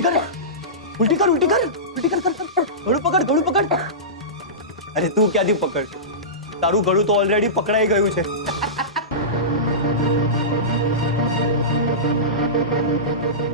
उल्टी कर उल्टी कर उल्टी कर उल्टी कर गळू पकड़ अरे तू ક્યાંથી પકડ તારું ગળું તો ઓલરેડી પકડાઈ ગયું છે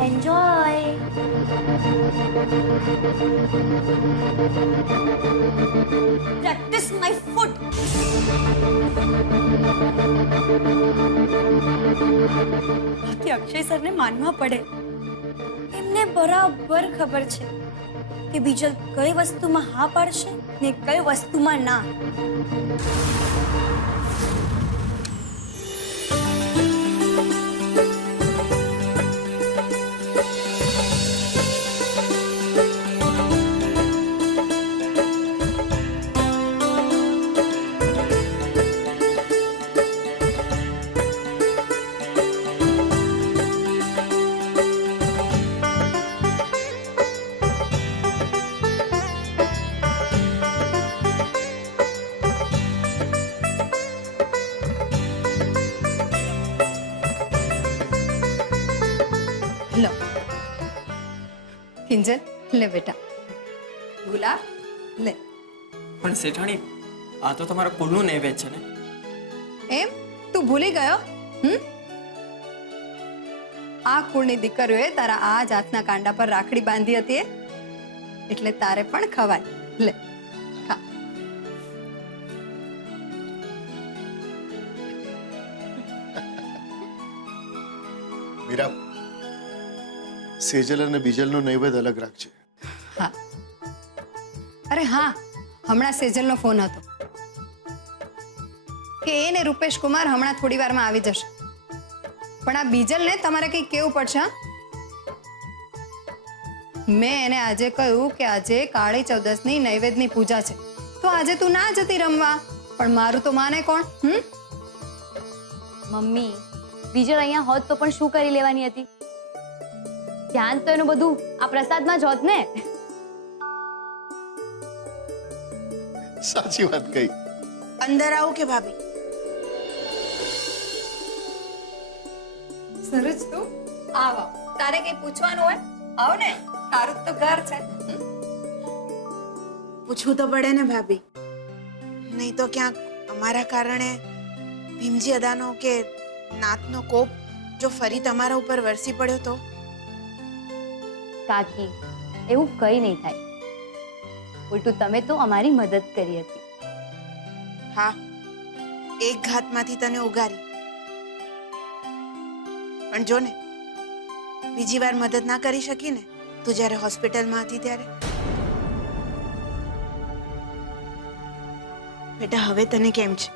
enjoy practice my foot Akshay સરને માનવા પડે એમને બરાબર ખબર છે કે બીજલ કઈ વસ્તુમાં હા પાડશે ને કઈ વસ્તુમાં ના लो किंजल ले बेटा गुलाब ले પણ શેઠાણી આ તો તમારા કુળનું નૈવેદ્ય છે ને એમ તું ભૂલી ગયો આ કુળની દીકરીઓએ તારા આ જાતના કાંડા પર રાખડી બાંધી હતી એટલે તારે પણ ખવાય લે ખા મીરા સેજલ અને બીજલનો નૈવેદ્ય અલગ રાખજે હા અરે હા હમણાં સેજલનો ફોન હતો કે એને રૂપેશ કુમાર હમણાં થોડી વારમાં આવી જશે પણ આ બીજલને તમારે કંઈ કહેવું પડશે હા મેં એને આજે કહ્યું કે આજે કાળી ચૌદસની નૈવેદ્યની પૂજા છે તો આજે તું ના જતી રમવા પણ મારું તો માને કોણ મમ્મી બીજલ અહીંયા હોત તો પણ શું કરી લેવાની હતી ધ્યાન તો એનું બધું આ પ્રસાદમાં જ હોત ને સાચી વાત કહી અંદર આવો કે ભાભી સરોજ તું આવ તારે કઈ પૂછવાનું હોય આવ ને તારું તો ઘર છે પૂછવું તો પડે ને ભાભી નહીં તો ક્યાંક અમારા કારણે ભીમજી અદાનો કે નાતનો કોપ જો ફરી તમારા ઉપર વરસી પડ્યો તો કાકી એવું કઈ નહીં થાય ઉલટું તમે તો અમારી મદદ કરી હતી હા એક ઘાતમાંથી તને ઉગારી પણ જો ને બીજી વાર મદદ ના કરી શકી ને તું જ્યારે હોસ્પિટલમાં હતી ત્યારે બેટા હવે તને કેમ છે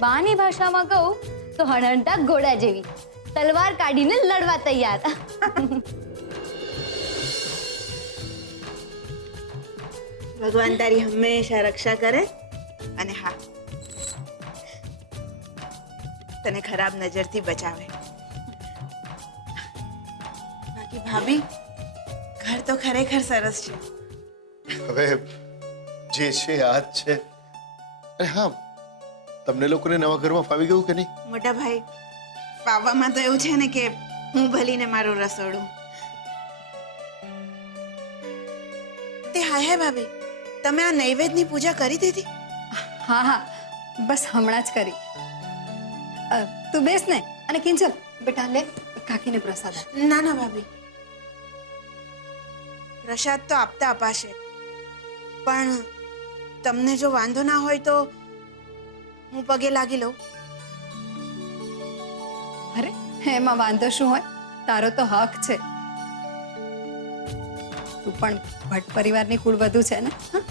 બાની ભાષામાં કહું તો હણહણતા ઘોડા જેવી તલવાર કાઢીને લડવા તૈયાર ભગવાન તારી હંમેશા રક્ષા કરે અને હા તને ખરાબ નજરથી બચાવે બાકી ભાભી ઘર તો ખરેખર સરસ છે હવે જે છે આ જ છે અરે હા તમને લોકોને નવા ઘરમાં ફાવી ગયું કે નહીં મોટા ભાઈ પાવામાં તો એવું છે ને કે હું ભલીને મારું રસોડું તે હાય હાય ભાભી તમે આ નૈવેદ્યની પૂજા કરી દીધી હા હા બસ હમણાં જ કરી તું બેસ ને અને કિંજલ બેટા લે કાકીને પ્રસાદ આપ. ના ના ભાભી પ્રસાદ તો આપતા અપાશે પણ તમને જો વાંધો ના હોય તો હું પગે લાગી લઉં અરે એમાં વાંધો શું હોય તારો તો હક છે તું પણ ભટ્ટ પરિવારની કુળવધુ છે ને હા?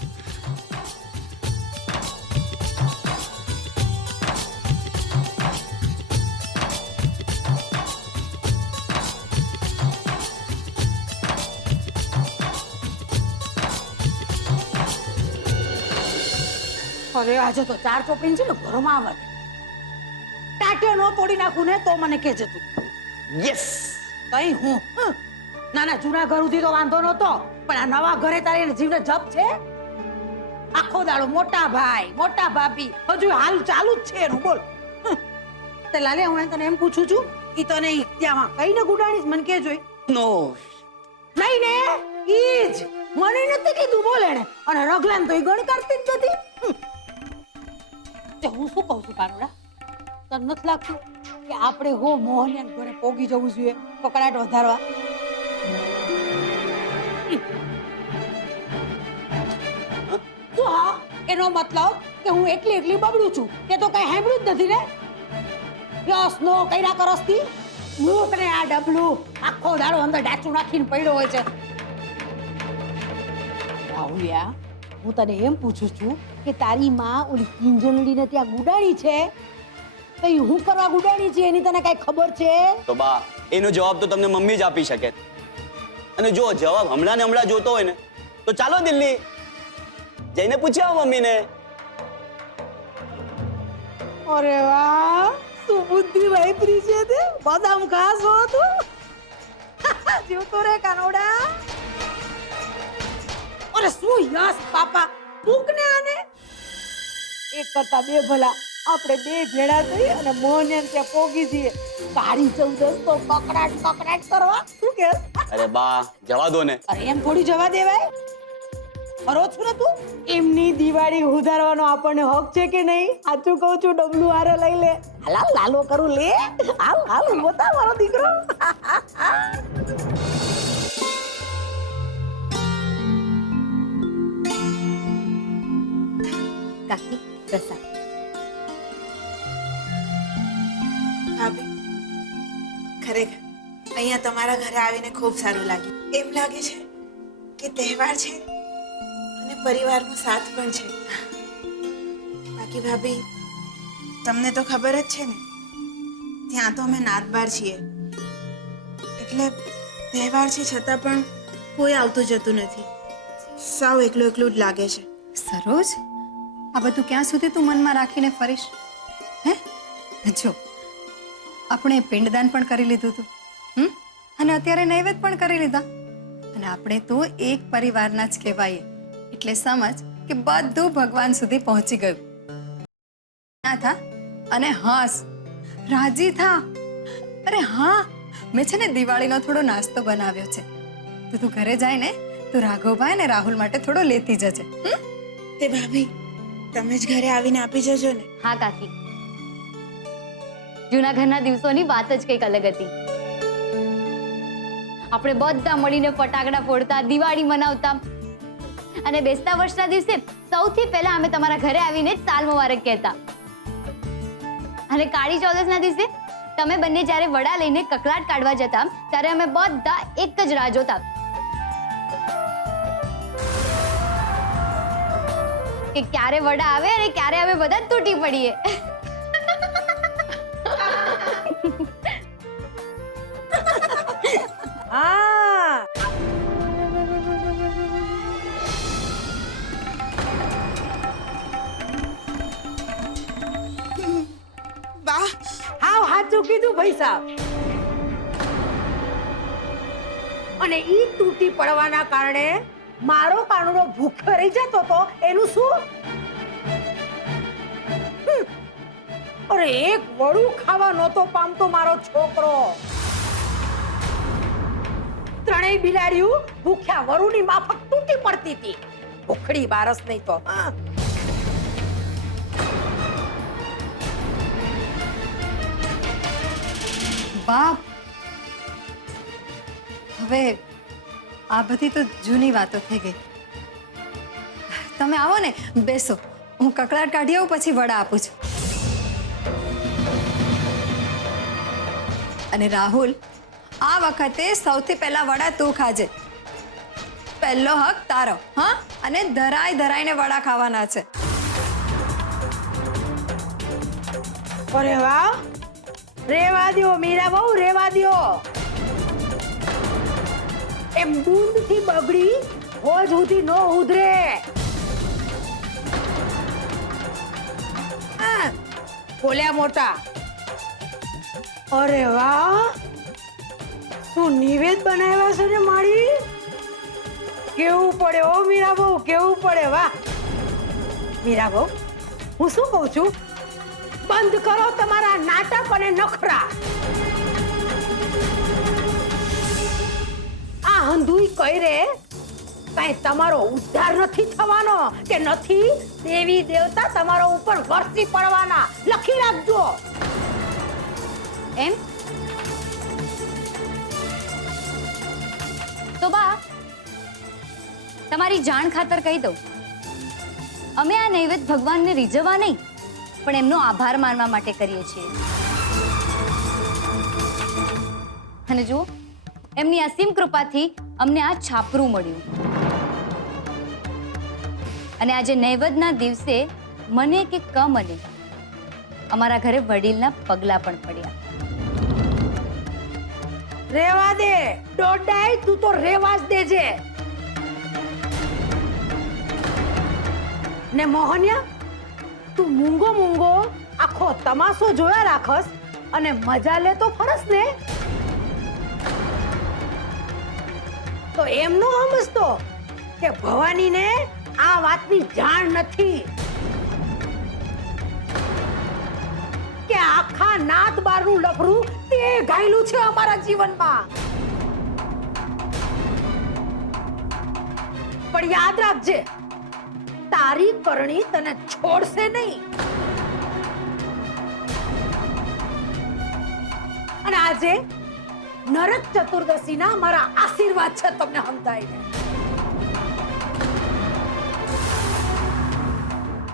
અરે આજે તો ચાર ચોપડી છે ને ઘરમાં આવે ટાટિયો નો તોડી નાખું ને તો મને કહેજે તું યસ કઈ હું ના જૂના ઘર સુધી તો વાંધો નતો પણ આ નવા ઘરે તારે જીવને જપ છે આખો દાડો મોટા ભાઈ મોટા ભાભી હજુ હાલ ચાલુ જ છે એનું બોલ તે લાલે હું તને એમ પૂછું છું ઈ તને ત્યાં કઈને ગુડાણીશ મને કહેજો નો. નહીં ને ઈ જ મને નથી કીધું બોલે ને અને રગલાન તો ઈ ગણ કરતી જ નથી. તે હું શું કહું છું કાનુડા, તને નથી લાગતું કે આપણે હો મોહનને ઘરે પોગી જવું જોઈએ કકડાટ વધારવા? શું હા એનો મતલબ કે હું એકલી એકલી બબડું છું તે તો કઈ સાંભળ્યું જ નથી ને? યસ નો કઈરા કરસતી મૂક ને આ ડબલું આખો દાડો અંદર ડાચું નાખીને પડ્યો હોય છે. રાહુલિયા, હું તને એમ પૂછું છું કે તારી માં ઓલી કિંજલડીને ત્યાં ગુડાણી છે તો ઈ હું કરવા ગુડાણી છે એની તને કઈ ખબર છે? તો બા એનો જવાબ તો તમને મમ્મી જ આપી શકે. અને જો જવાબ હમણાં ને હમણાં જોતો હોય ને તો ચાલો દિલ્હી જઈને પૂછ્યા મમ્મીને. અરે વાહ, તું બુદ્ધિ વાપરી છે તે બદામ ખાસ હો તું. જીવતો રે કાનોડા. અરે શું યસ પાપા, મૂક ને આને. એક કરતા બે ભલા, આપણે બે ભેળા થઈ અને મોહને ત્યાં પોગી જઈએ. કાળી ચૌદસ તો કકડાટ કકડાટ કરવા. શું કે? અરે બા જવા દો ને. અરે એમ થોડી જવા દેવાય. અરો છું ને તું, એમની દિવાળી ઉધારવાનો આપણને હક છે કે નહીં? સાચું કહું છું, ડબલું હારે લઈ લે. હાલ લાલો કરું લે. હાલ હાલ મોટા મારો દીકરો. કાકી પ્રસાદ. ભાભી ખરેખર અહીંયા તમારા ઘરે આવીને ખૂબ સારું લાગ્યું. એમ લાગે છે કે તહેવાર છે અને પરિવારનો સાથ પણ છે. બાકી ભાભી તમને તો ખબર જ છે ને, ત્યાં તો અમે નાતબાર છીએ એટલે તહેવાર છે છતાં પણ કોઈ આવતું જતું નથી. સાવ એકલું એકલું જ લાગે છે. સરોજ, આ બધું ક્યાં સુધી તું મનમાં રાખીને ફરીશ? હે જો, આપણે પિંડદાન પણ કરી લીધું હતું, અને અત્યારે નૈવેદ્ય પણ કરી લીધા, અને આપણે તો એક પરિવારના જ કહેવાય. એટલે સમજ કે બધું ભગવાન સુધી પહોંચી ગયું. ના થા અને હસ, રાજી થા. અરે હા, મેં છે ને દિવાળીનો થોડો નાસ્તો બનાવ્યો છે. તો તું ઘરે જાય ને તો રાઘવભાઈ ને રાહુલ માટે થોડો લેતી જજે. તે ભાભી તમે જ ઘરે આવીને આપી જજો ને. હા કાકી, જૂના ઘરના દિવસોની વાત જ કંઈક અલગ હતી. આપણે બધા મળીને ફટાકડા ફોડતા, દિવાળી મનાવતા, અને બેસતા વર્ષના દિવસે સૌથી પહેલા અમે તમારા ઘરે આવીને જ સાલ મુબારક કહેતા. અને કાળી ચૌદસના દિવસે તમે બંને જ્યારે વડા લઈને કકળાટ કાઢવા જતા ત્યારે અમે બધા એક જ રાહ જોતા કે ક્યારે વડા આવે અને ક્યારે અમે બધા તૂટી પડીએ. હા, વાહ, હાવ સાચું કીધું ભાઈ સાહેબ. અને ઈ તૂટી પડવાના કારણે મારો કાનુડો ભૂખ્યો રહી જતો તો એનું શું? અરે એક વડું ખાવા નહોતો પામતો મારો છોકરો. ત્રણેય બિલાડીઓ ભૂખ્યા વરુની માફક તૂટી પડતી હતી. ભૂખડી બારસ નહીં તો. હા, બાપ, હવે આ બધી તો જૂની વાતો થઈ ગઈ. તમે આવો ને, બેસો, હું કકળાટ કાઢી આવું, પછી વડા આપું છું. અને રાહુલ, આ વખતે સૌથી પહેલા વડા તું ખાજે. પહેલો હક તારો. હા, અને ધરાઈ ધરાઈને વડા ખાવાના છે. અરે વાહ, રેવા દ્યો મીરા બહુ, રેવા દ્યો. એમ બૂંદ થી બગડી હોજ સુધી નો ઉધરે. બોલ્યા મોટા. અરે વાહ, તું નિવેદ બનાવ્યા છે ને મારી. કેવું પડે ઓ મીરા બહુ, કેવું પડે. વાહ મીરા બહુ, હું શું કહું છું, બંધ કરો તમારા નાટક અને નખરા. આંધુય કઈ રે કઈ તમારો ઉદ્ધાર નથી થવાનો કે નથી દેવી દેવતા તમારો ઉપર વરસી પડવાના લખી રાખજો એમ તો બા તમારી જાણ ખાતર કહી દઉં, અમે આ નૈવેદ્ય ભગવાનને રીઝવવા નહીં પણ એમનો આભાર માનવા માટે કરીએ છીએ. અને જુઓ, એમની અસીમ કૃપાથી અમને આ છાપરું મળ્યું. અને આજે નૈવેદ્યના દિવસે મને કે કમને અમારા ઘરે વડીલના પગલા પણ પડ્યા. રેવા દે દોડાઈ, તું તો રેવા જ દેજે. ને મોહનિયા, તું મૂંગો મૂંગો આખો તમાશો જોયા રાખસ અને મજા લે તો ફરસ ને. તો એમનો સમજતો કે ભવાનીને આ વાતની જાણ નથી કે આખા નાત બારનું લફરું તે ગાયલું છે અમારા જીવનમાં. પણ યાદ રાખજે, તારી કરણી તને છોડશે નહીં. અને આજે નરક ચતુર્દશીના મારા આશીર્વાદ છે તમને સમજાઈને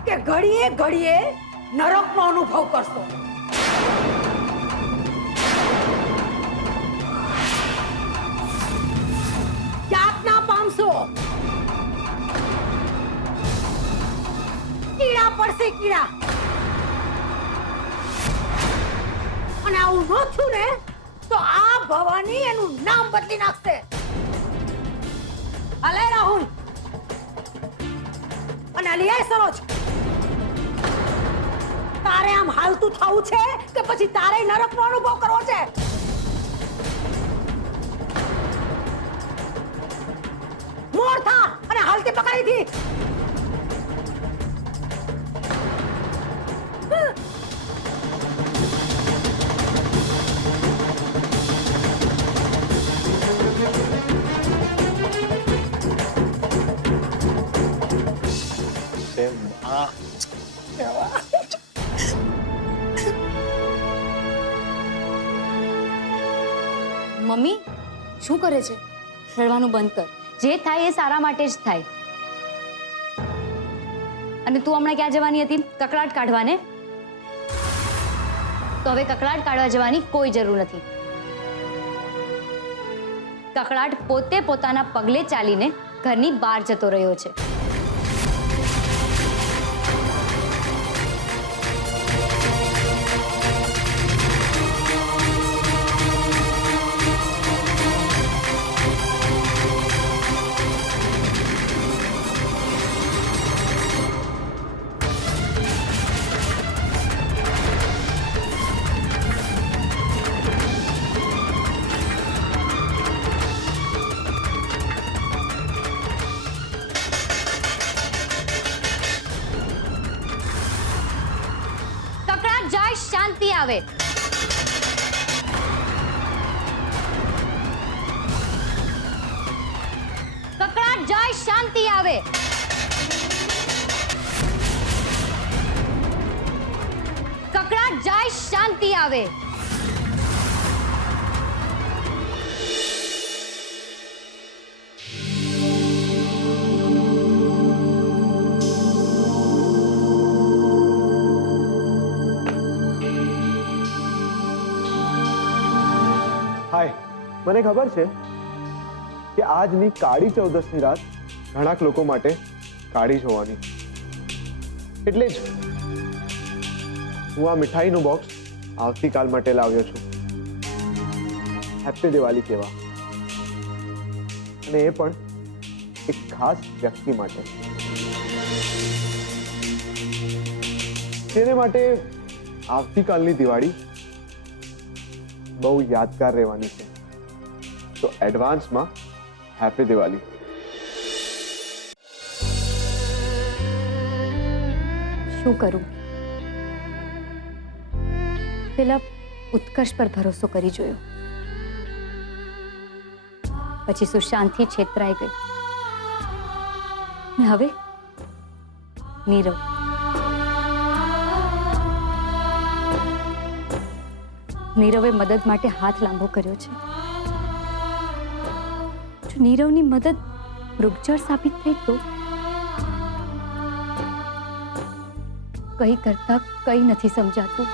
કે ઘડીએ ઘડીએ નરકનો અનુભવ કરશો. યાતના પામશો, કીડા પડશે કીડા. અને આવું ન થયું ને તો આ ભવાની એનું નામ બદલી નાખશે. અલે રાહુલ અને અલિયાય સરોજ, તારે આમ હાલતું થવું છે કે પછી તારે નરકનો અનુભવ કરવો છે? મોર થા અને હાલતી પકડી થી. મમ્મી શું કરે છે? રડવાનું બંધ કર. જે થાય એ સારા માટે જ થાય. અને તું હમણાં ક્યાં જવાની હતી? કકળાટ કાઢવાને? તો હવે કકળાટ કાઢવા જવાની કોઈ જરૂર નથી. કકળાટ પોતે પોતાના પગલે ચાલીને ઘરની બહાર જતો રહ્યો છે. જાય શાંતિ આવે. કકળાટ જાય શાંતિ આવે. કકળાટ જાય શાંતિ આવે. હાય, મને ખબર છે કે આજની કાળી ચૌદસની રાત ઘણા લોકો માટે કાળી જ હોવાની. એટલે જ હું આ મીઠાઈનું બોક્સ આવતીકાલ માટે લાવ્યો છું. હેપી દિવાળી કહેવા, અને એ પણ એક ખાસ વ્યક્તિ માટે, જેને માટે આવતીકાલની દિવાળી બહુ યાદગાર રહેવાની છે. તો એડવાન્સમાં હેપી દિવાળી. શું કરું? પેલા ઉત્કર્ષ પર ભરોસો કરી જોયો, પછી સુશાંતથી છેતરાઈ ગઈ. ને હવે નીરવ. નીરવે મદદ માટે હાથ લાંબો કર્યો છે. જો નીરવની મદદ મૃગજળ સાબિત થઈ તો કઈ કરતા કઈ નથી સમજાતું.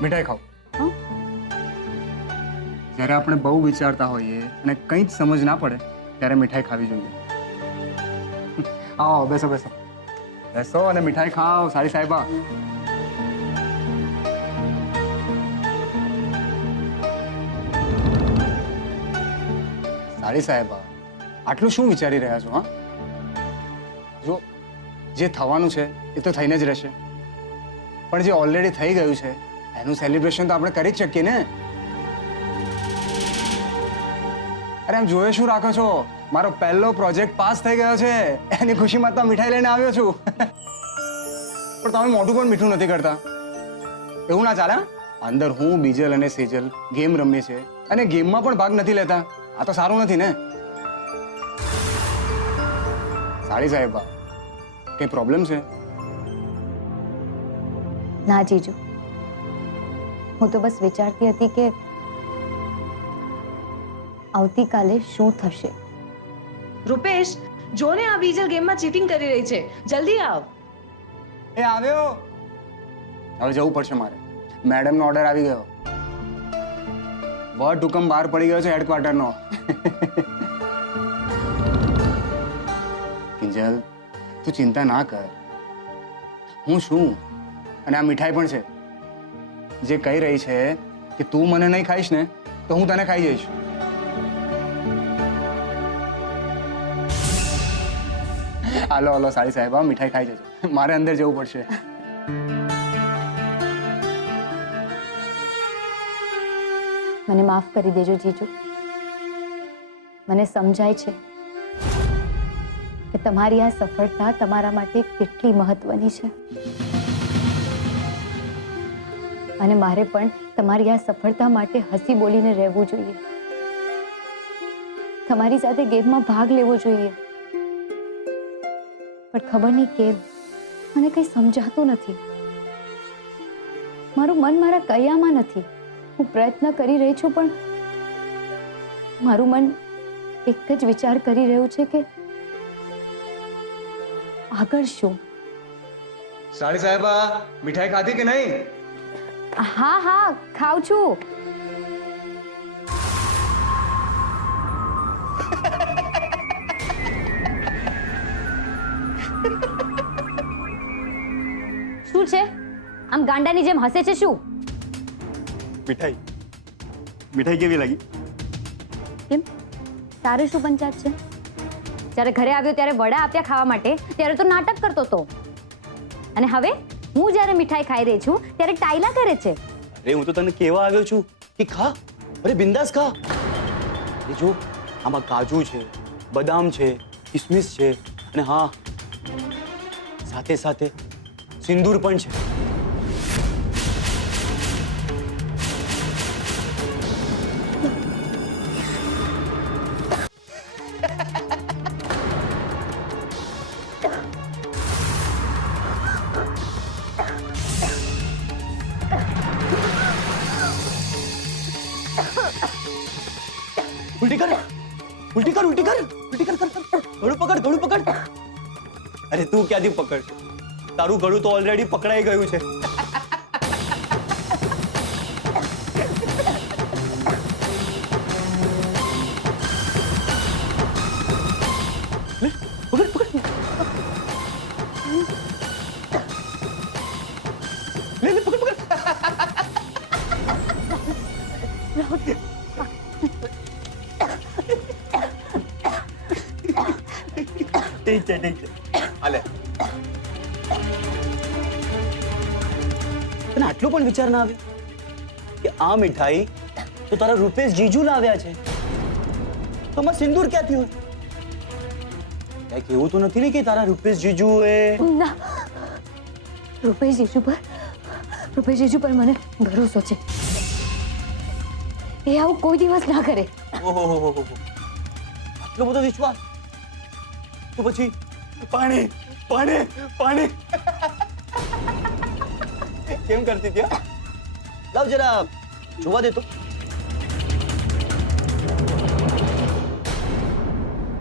મીઠાઈ ખાઓ. હં? જ્યારે આપણે બહુ વિચારતા હોઈએ અને કંઈ જ સમજ ના પડે ત્યારે મીઠાઈ ખાવી જોઈએ. આવો બેસો બેસો બેસો અને મીઠાઈ ખાઓ સારી સાહેબા. સારી સાહેબા, આટલું શું વિચારી રહ્યા છો? હા, જો જે થવાનું છે એ તો થઈને જ રહેશે, પણ જે ઓલરેડી થઈ ગયું છે એનું સેલિબ્રેશન તો આપણે કરી જ શકીએ ને. અરે આમ જોયે શું રાખો છો? મારો પહેલો પ્રોજેક્ટ પાસ થઈ ગયો છે એની ખુશીમાં તો મીઠાઈ લઈને આવ્યો છું. પણ તમે મોઢું પણ મીઠું નથી કરતા. એવું ના ચાલે. અંદર હું, બીજલ અને સેજલ ગેમ રમીએ છીએ અને ગેમમાં પણ ભાગ નથી લેતા. આ તો સારું નથી ને. સારી સાહેબા, કઈ પ્રોબ્લેમ છે? ના જીજુ, હું તો બસ વિચારતી હતી કે આવતીકાલે શું થશે. રૂપેશ, જોને આ બીજલ ગેમમાં ચીટિંગ કરી રહી છે. જલ્દી આવ. એ આવ્યો. હવે જવું પડશે મારે. મેડમનો ઓર્ડર આવી ગયો. વટ હુકમ બહાર પડી ગયો છે હેડક્વાર્ટરનો. કિંજલ, તું ચિંતા ના કર. હું છું અને આ મીઠાઈ પણ છે. જે કહી રહી છે કે તું મને નહીં ખાઈશ ને તો હું તને ખાઈ જઈશ. હાલો હાલો સારી સાહેબ, મીઠાઈ ખાઈ જજો. મારે અંદર જવું પડશે. મને માફ કરી દેજો જીજુ. મને સમજાય છે કે તમારી આ સફળતા તમારા માટે કેટલી મહત્વની છે, અને મારે પણ તમારી આ સફળતા માટે હસી બોલીને રહેવું જોઈએ. તમારી સાથે ગેમમાં ભાગ લેવો જોઈએ. પણ ખબર નહીં કેમ મને કંઈ સમજાતું નથી. મારું મન મારા કયામાં નથી. હું પ્રયત્ન કરી રહી છું પણ મારું મન એક જ વિચાર કરી રહ્યું છે કે આગળ શું. સારી સાહેબા, મીઠાઈ ખાધી કે નહીં? હા હા, ખાઉં છું. શું છે? આમ ગાંડાની જેમ હસે છે શું? મીઠાઈ મીઠાઈ કેવી લાગી? કેમ, તારે શું પંચાયત છે? જ્યારે ઘરે આવ્યો ત્યારે વડા આપ્યા ખાવા માટે, ત્યારે તો નાટક કરતો હતો, અને હવે હું જ્યારે મીઠાઈ ખાઈ રહી છું ત્યારે ટાયલા કરે છે. અરે હું તો તને કહેવા આવ્યો છું કે ખા. અરે બિંદાસ ખા. એ જો, આમાં કાજુ છે, બદામ છે, કિસમિસ છે, અને હા, સાથે સાથે સિંદૂર પણ છે. ઉલટી કર, ઉલટી કર, ઉલટી કર, ઉલટી કર, કર, કર. ગળું પકડ, ગળું પકડ. અરે તું ક્યાંથી પકડશે? તારું ગળું તો ઓલરેડી પકડાઈ ગયું છે. લે, પકડ, પકડ. લે, લે, પકડ, પકડ. ઠીક છે, ઠીક છે. હાલે. તને આટલો પણ વિચાર ના આવે કે આ મીઠાઈ તો તારા રૂપેશ જીજુ લાવ્યા છે, તો આમાં સિંદૂર ક્યાંથી હોય? કંઈક એવું તો નથી ને કે તારા રૂપેશ જીજુ એ ના, રૂપેશ જીજુ પર રૂપેશ જીજુ પર મને ભરોસો છે. એ આવું કોઈ દિવસ ના કરે. ઓહો, આટલો બધો વિશ્વાસ? તો પછી પાણી પાણી પાણી કેમ કરતી હતી? લાવ જરા જોવા દે તો.